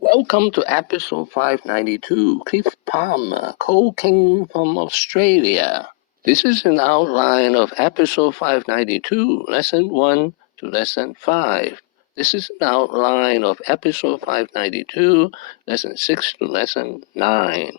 Welcome to episode 592, Clive Palmer, Coal King from Australia. This is an outline of episode 592, lesson 1 to lesson 5. This is an outline of episode 592, lesson 6 to lesson 9.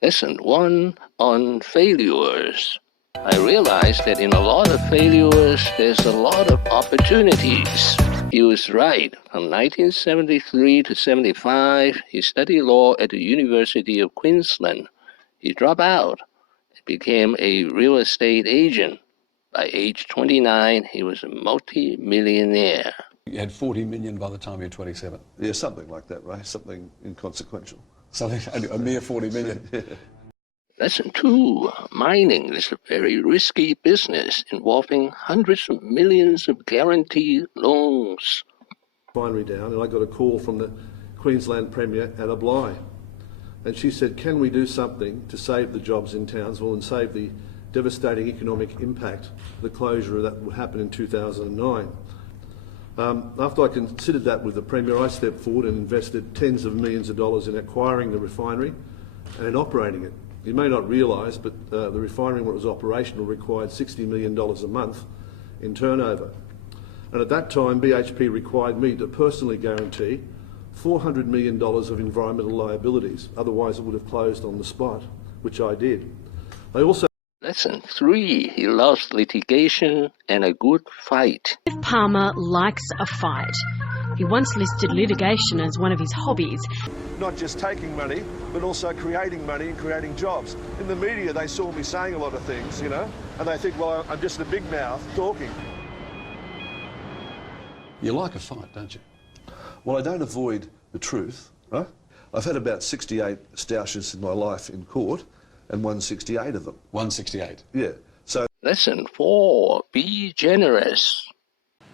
Lesson 1 on failures. I realized that in a lot of failures, there's a lot of opportunities. He was right. From 1973 to 75, he studied law at the University of Queensland. He dropped out and became a real estate agent. By age 29, he was a multi-millionaire. You had 40 million by the time you were 27. Yeah, something like that, right? Something inconsequential. Something, a mere 40 million. Yeah. Lesson 2. Mining is a very risky business involving hundreds of millions of guaranteed loans. Refinery down, and I got a call from the Queensland Premier, Anna Bligh. And she said, can we do something to save the jobs in Townsville and save the devastating economic impact of the closure that would happen in 2009? After I considered that with the Premier, I stepped forward and invested tens of millions of dollars in acquiring the refinery and in operating it. You may not realise, but the refinery, when it was operational, required $60 million a month in turnover. And at that time, BHP required me to personally guarantee $400 million of environmental liabilities. Otherwise, it would have closed on the spot, which I did. I also... Lesson 3. He loves litigation and a good fight. Clive Palmer likes a fight. He once listed litigation as one of his hobbies. Not just taking money, but also creating money and creating jobs. In the media, they saw me saying a lot of things, you know, and they think, well, I'm just a big mouth talking. You like a fight, don't you? Well, I don't avoid the truth, right? I've had about 68 stoushes in my life in court and won 68 of them. 168. Yeah. So... Lesson 4. Be generous.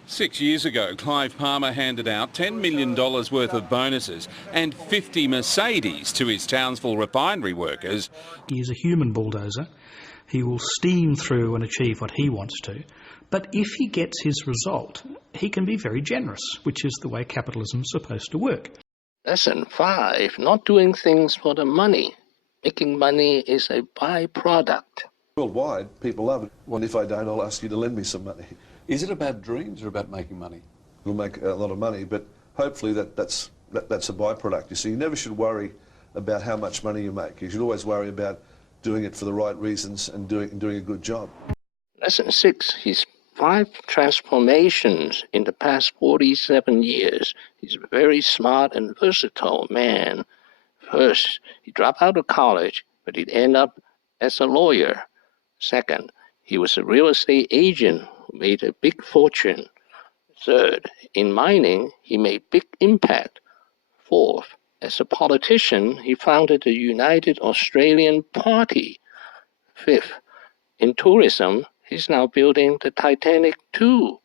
6 years ago, Clive Palmer handed out $10 million worth of bonuses and 50 Mercedes to his Townsville refinery workers. He is a human bulldozer. He will steam through and achieve what he wants to. But if he gets his result, he can be very generous, which is the way capitalism is supposed to work. Lesson 5. Not doing things for the money. Making money is a byproduct. Worldwide, people love it. Well, if I don't, I'll ask you to lend me some money. Is it about dreams or about making money? We'll make a lot of money, but hopefully that's a byproduct. You see, you never should worry about how much money you make. You should always worry about doing it for the right reasons and doing a good job. Lesson 6. His 5 transformations in the past 47 years. He's a very smart and versatile man. First, he dropped out of college, but he'd end up as a lawyer. Second, he was a real estate agent who made a big fortune. Third, in mining, he made big impact. Fourth, as a politician, he founded the United Australian Party. Fifth, in tourism, he's now building the Titanic too.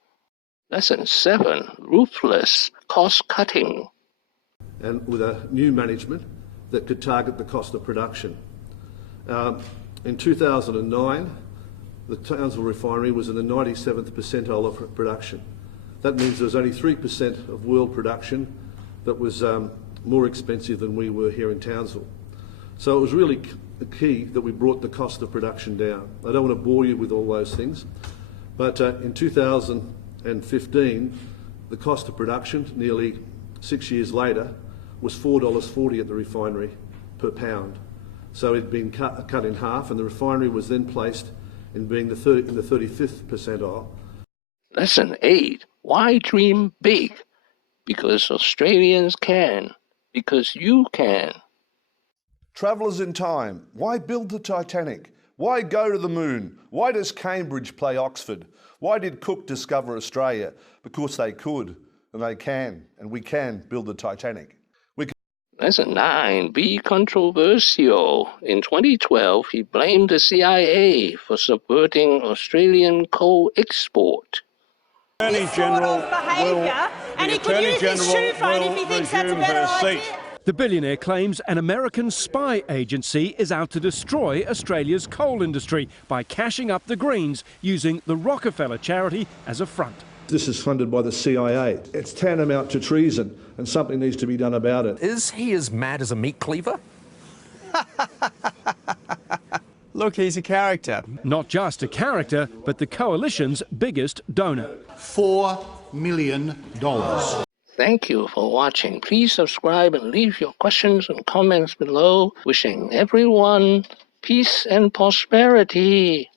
Lesson 7, Ruthless Cost Cutting. And with a new management that could target the cost of production. In 2009, the Townsville refinery was in the 97th percentile of production. That means there was only 3% of world production that was more expensive than we were here in Townsville. So it was really key that we brought the cost of production down. I don't want to bore you with all those things, but in 2015, the cost of production, nearly 6 years later, was $4.40 at the refinery per pound. So it had been cut in half, and the refinery was then placed in being in the 35th percentile. Lesson 8. Why dream big? Because Australians can. Because you can. Travellers in time, why build the Titanic? Why go to the moon? Why does Cambridge play Oxford? Why did Cook discover Australia? Because they could, and they can, and we can build the Titanic. Lesson 9. Be controversial. In 2012, he blamed the CIA for subverting Australian coal export. Attorney General behaviour, and he could use his shoe phone if he thinks that's a better idea. The billionaire claims an American spy agency is out to destroy Australia's coal industry by cashing up the Greens using the Rockefeller charity as a front. This is funded by the CIA. It's tantamount to treason, and something needs to be done about it. Is he as mad as a meat cleaver? Look, he's a character. Not just a character, but the coalition's biggest donor. $4 million. Thank you for watching. Please subscribe and leave your questions and comments below. Wishing everyone peace and prosperity.